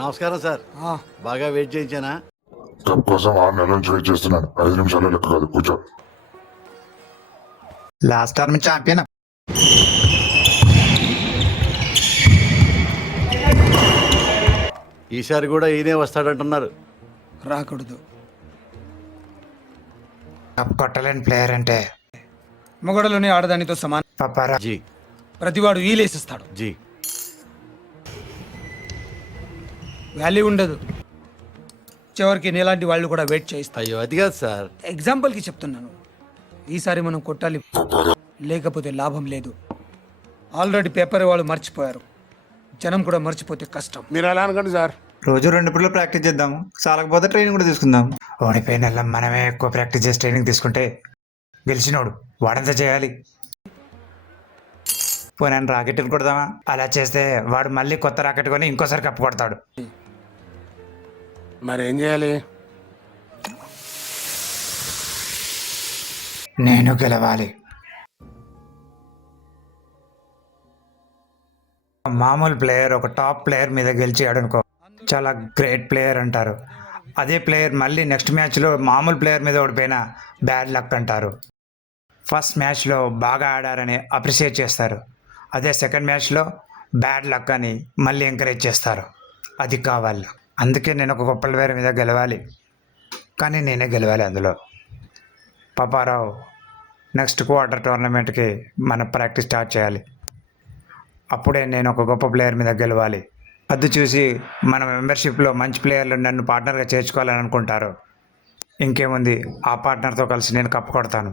నమస్కారం సార్. బాగా wait చేయించానా? Cup కోసం 6 నెలల నుంచి వెయిట్ చేస్తున్నాను. 5 నిమిషాలు లెక్క కాదు, కూర్చో. Last term champion. ఈసారి కూడా ఈయనే వస్తాడంటున్నారు. రాకూడదు. కప్ కొట్టలేని ప్లేయర్ అంటే మొగడలోనే ఆడదానితో సమానం. పపారా జీ ప్రతివాడు ఈలేసిస్తాడు. జీ వాల్యూ ఉండదు. చివరికి నీలాంటి వాళ్ళు కూడా వెయిట్ చేయిస్తారు. అయ్యో అది కాదు సార్. ఎగ్జాంపుల్కి చెప్తున్నాను. ఈసారి మనం కొట్టాలి, లేకపోతే లాభం లేదు. ఆల్రెడీ పేపర్ వాళ్ళు మర్చిపోయారు. జనం కూడా మర్చిపోతే కష్టం. మీరు ఎలా అనుకోండి సార్. రోజు 2 పిల్లలు ప్రాక్టీస్ చేద్దాం, చాలకపోతే ట్రైనింగ్ కూడా తీసుకుందాం. ఓడిపోయిన నెల మనమే ఎక్కువ ప్రాక్టీస్ చేసి ట్రైనింగ్ తీసుకుంటే గెలిచినోడు వాడంతా చేయాలి. పోనీ రాకెట్ కొడదామా? అలా చేస్తే వాడు మళ్ళీ కొత్త రాకెట్ కొని ఇంకోసారి కప్పు కొడతాడు. మరి ఏం చేయాలి? నేను గెలవాలి. మామూలు ప్లేయర్ ఒక టాప్ ప్లేయర్ మీద గెలిచాడు అనుకో, చాలా గ్రేట్ ప్లేయర్ అంటారు. అదే ప్లేయర్ మళ్ళీ నెక్స్ట్ మ్యాచ్లో మామూలు ప్లేయర్ మీద ఓడిపోయినా బ్యాడ్ లక్ అంటారు. ఫస్ట్ మ్యాచ్లో బాగా ఆడారని అప్రిషియేట్ చేస్తారు. అదే సెకండ్ మ్యాచ్లో బ్యాడ్ లక్ అని మళ్ళీ ఎంకరేజ్ చేస్తారు. అది కావాలి. అందుకే నేను ఒక గొప్ప ప్లేయర్ మీద గెలవాలి, కానీ నేనే గెలవాలి అందులో. పాపారావు, నెక్స్ట్ క్వార్టర్ టోర్నమెంట్కి మనం ప్రాక్టీస్ స్టార్ట్ చేయాలి. అప్పుడే నేను ఒక గొప్ప ప్లేయర్ మీద గెలవాలి. అది చూసి మన మెంబర్షిప్లో మంచి ప్లేయర్లు నన్ను పార్ట్నర్గా చేర్చుకోవాలని అనుకుంటారు. ఇంకేముంది, ఆ పార్ట్నర్తో కలిసి నేను కప్పు కొడతాను.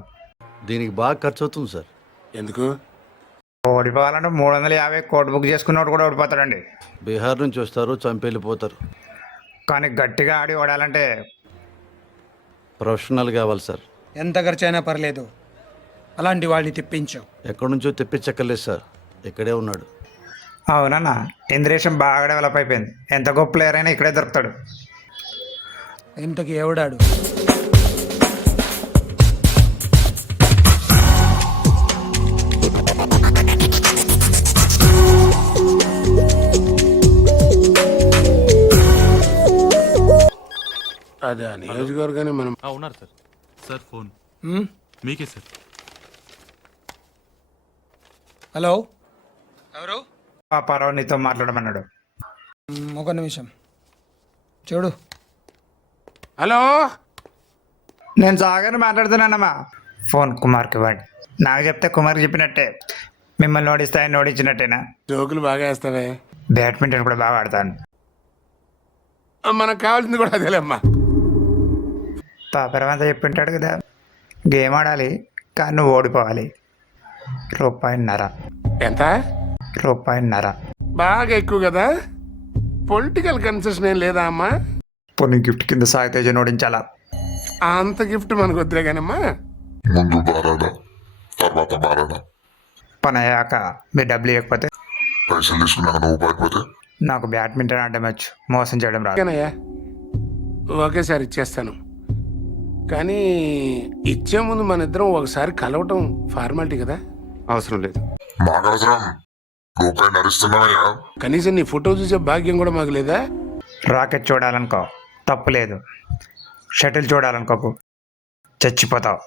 దీనికి బాగా ఖర్చు అవుతుంది సార్. ఎందుకు? ఓడిపోవాలంటే 350 కోట్ బుక్ చేసుకున్నవాడు కూడా ఓడిపోతాడండి. బీహార్ నుంచి వస్తారు, చంపేళ్ళిపోతారు. కానీ గట్టిగా ఆడి ఓడాలంటే ప్రొఫెషనల్ కావాలి సార్. ఎంత ఖర్చైనా పర్లేదు, అలాంటి వాళ్ళని తెప్పించావు. ఎక్కడి నుంచో తెప్పించక్కర్లేదు సార్, ఇక్కడే ఉన్నాడు. అవునన్నా, ఇంద్రేషం బాగా డెవలప్ అయిపోయింది. ఎంత గొప్ప ప్లేయర్ అయినా ఇక్కడే దొరుకుతాడు. ఇంతకి ఎవడాడు? అదే నియోజకవర్గాన్ని మనం ఉన్నారు సార్. సార్ ఫోన్ మీకే సార్. హలో, ఎవరు? పాపారావు నీతో మాట్లాడమన్నాడు. ఒక నిమిషం చూడు. హలో, నేను సాగర్ మాట్లాడుతున్నానమ్మా. ఫోన్ కుమార్కి ఇవ్వండి. నాకు చెప్తే కుమార్కి చెప్పినట్టే. మిమ్మల్ని ఓడిస్తాయని ఓడించినట్టేనా? జోకులు బాగా వేస్తావే. బ్యాడ్మింటన్ కూడా బాగా ఆడతాను. మనకు కావాల్సింది కూడా అదేలేమ్మా. పాపరమంతా చెప్పింటాడు కదా, గేమ్ ఆడాలి కానీ నువ్వు ఓడిపోవాలి. ₹1.5. ఎంత? ₹1.5. బాగా ఎక్కువ కదా. పొలిటికల్ కన్సెషన్ ఏం లేదా అమ్మా? పొన్ని గిఫ్ట్ కింద సాయితేజని ఓడించాలా? అంత గిఫ్ట్ మనకు వద్దులే కానమ్మా. ముందు బారాడా, తర్వాత మారాడా. పని అయ్యాక మీరు డబ్బులు ఇవ్వకపోతే, పైసలు తీసుకున్నాక నువ్వు పడిపోతే నాకు బ్యాడ్మింటన్ ఆడడం వచ్చు, మోసం చేయడం రాదు. ఓకేనయ్యా, ఒకేసారి ఇచ్చేస్తాను. కానీ ఇచ్చే ముందు మన ఇద్దరం ఒకసారి కలవటం ఫార్మాలిటీ కదా. అవసరం లేదు. మాకు అవసరం. ₹1.5 ఇస్తున్నావయ్యా. కనీసం నీ ఫోటో చూసే భాగ్యం కూడా మాకు లేదా? రాకెట్ చూడాలనుకో, తప్పు లేదు. షటిల్ చూడాలనుకోకు, చచ్చిపోతావు.